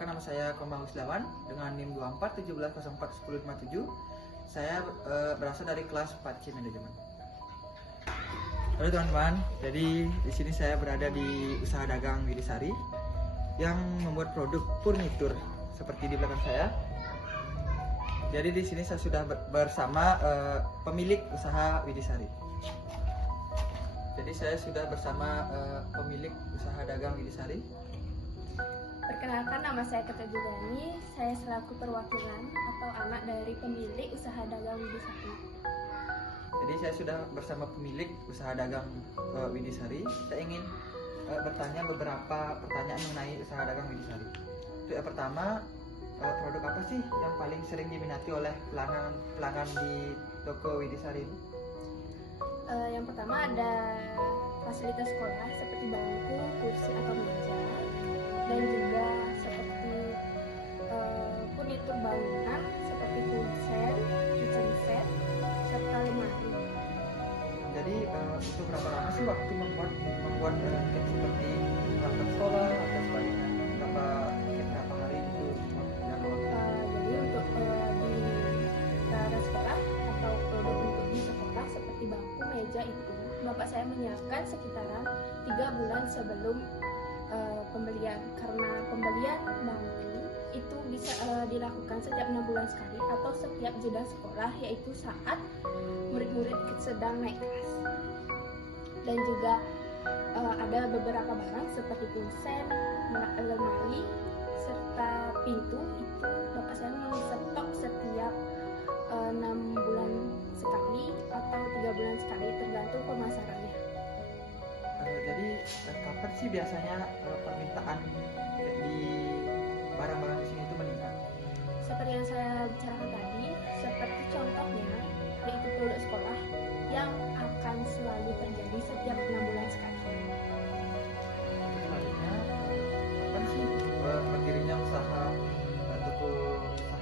Perkenalkan, nama saya Komang Wisdawan dengan NIM 2417041057. Saya berasal dari kelas 4C Manajemen. Halo teman-teman, jadi di sini saya berada di usaha dagang Widisari yang membuat produk furnitur seperti di belakang saya. Jadi di sini saya sudah bersama pemilik usaha Widisari. Jadi saya sudah bersama pemilik usaha dagang Widisari. Perkenalkan, nama saya Ketua Jugani. Saya selaku perwakilan atau anak dari pemilik usaha dagang Widisari. Jadi saya sudah bersama pemilik usaha dagang Widisari. Saya ingin bertanya beberapa pertanyaan mengenai usaha dagang Widisari. Untuk yang pertama, produk apa sih yang paling sering diminati oleh pelanggan di toko Widisari ini? Yang pertama ada fasilitas sekolah seperti bangku, kursi atau meja, dan juga seperti furnitur bangunan seperti kusen, kitchen set, serta lemari. Jadi untuk berapa lama sih waktu membuat kit seperti perangkat sekolah atau sebagainya? Berapa hari itu yang Jadi untuk di peralatan sekolah atau produk untuk di sekolah seperti bangku, meja itu bapak saya menyiapkan sekitaran 3 bulan sebelum pembelian, karena pembelian bangku itu bisa dilakukan setiap 6 bulan sekali atau setiap jeda sekolah, yaitu saat murid-murid sedang naik kelas. Dan juga ada beberapa barang seperti kusen, lemari, serta pintu itu bapak saya menstok setiap 6 bulan sekali atau 3 bulan sekali tergantung pemasarannya. Jadi kapan sih biasanya permintaan di barang-barang di sini itu meningkat? Seperti yang saya bicarakan tadi, seperti contohnya yaitu produk sekolah yang akan selalu terjadi setiap 6 bulan sekali. Selanjutnya, kapan sih berdirinya usaha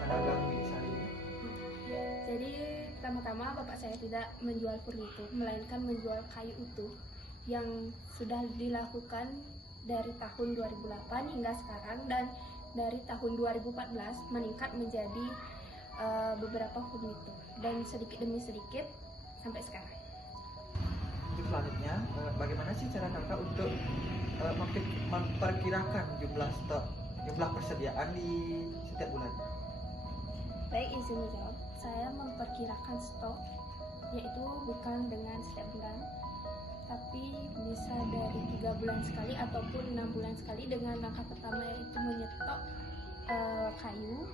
dagang Widisari ini? Jadi pertama-tama bapak saya tidak menjual furnitur, melainkan menjual kayu utuh yang sudah dilakukan dari tahun 2008 hingga sekarang, dan dari tahun 2014 meningkat menjadi beberapa furnitur, dan sedikit demi sedikit sampai sekarang. Untuk selanjutnya, bagaimana sih cara kakak untuk memperkirakan jumlah persediaan di setiap bulan? Baik, izin menjawab. Saya memperkirakan stok, yaitu bukan dengan setiap bulan, tapi bisa dari 3 bulan sekali ataupun 6 bulan sekali, dengan langkah pertama yaitu menyetok kayu,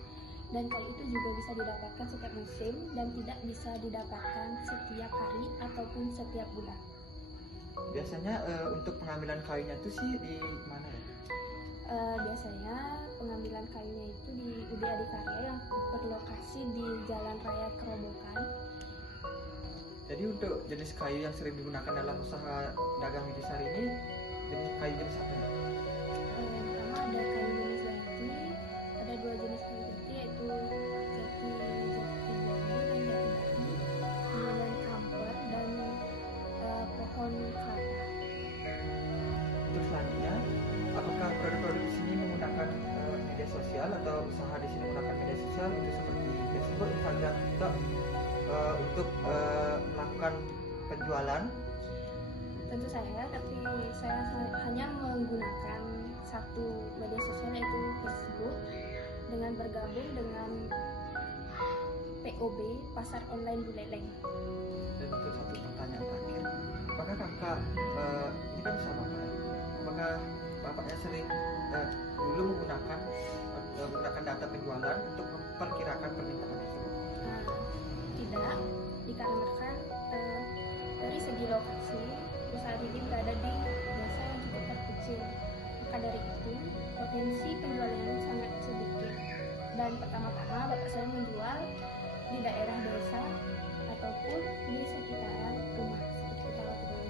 dan kayu itu juga bisa didapatkan setiap musim dan tidak bisa didapatkan setiap hari ataupun setiap bulan. Biasanya untuk pengambilan kayunya itu sih di mana ya? Biasanya pengambilan kayunya itu di UD Adikarya yang berlokasi di Jalan Raya Kerobokan. Jadi untuk jenis kayu yang sering digunakan dalam usaha dagang Widisari ini, jenis apa ya? Yang pertama ada kayu jenis jati, ada 2 jenis kayu jati, yaitu jati bambu dan jati bali, kemudian kamper dan pohon kelapa. Untuk selanjutnya, apakah produk-produk di sini menggunakan media sosial atau usaha di sini menggunakan media sosial itu seperti Facebook, Instagram, TikTok untuk melakukan penjualan? Tentu saya, tapi saya hanya menggunakan satu media sosial yaitu Facebook, dengan bergabung dengan POB, Pasar Online Buleleng. Dan untuk satu pertanyaan terakhir, apakah kakak ini kan sama bapak, apakah bapaknya sering dulu menggunakan data penjualan untuk memperkirakan permintaan tersebut? Tidak, dikarenakan dari segi lokasi perusahaan ini berada di desa yang cukup terkecil, maka dari itu potensi penjualannya sangat sedikit. Dan pertama-tama bapak saya menjual di daerah desa ataupun di sekitaran rumah seperti utara Tegal.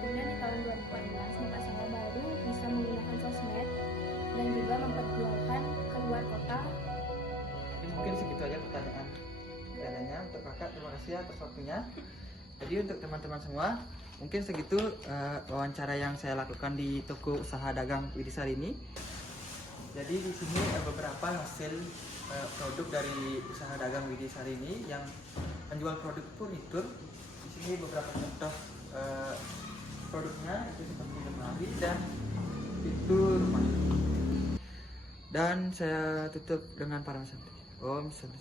Kemudian di tahun 2014 bapak saya baru bisa menggunakan sosmed dan juga memperjualkan ke luar kota. Jadi mungkin segitu aja pertanyaannya untuk kakak. Terima kasih atas waktunya. Jadi untuk teman-teman semua, mungkin segitu wawancara yang saya lakukan di toko usaha dagang Widisari ini. Jadi di sini beberapa hasil produk dari usaha dagang Widi Sari ini yang menjual produk furnitur. Di sini beberapa contoh produknya itu seperti lemari dan pintu rumah. Dan saya tutup dengan para santai. Om Santi.